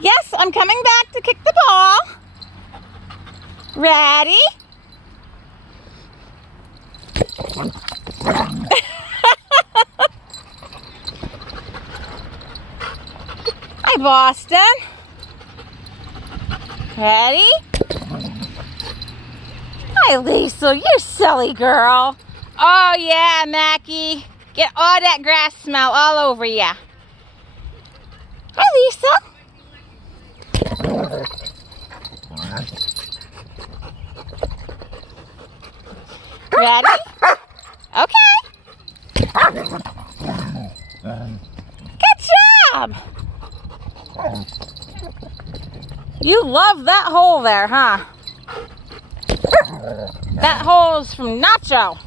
Yes, I'm coming back to kick the ball. Ready? Hi, Boston. Ready? Hi, Lisa. You silly girl. Oh, yeah, Mackie. Get all that grass smell all over ya. Hi, Lisa. Ready? Okay. Good job. You love that hole there, huh? That hole's from Nacho.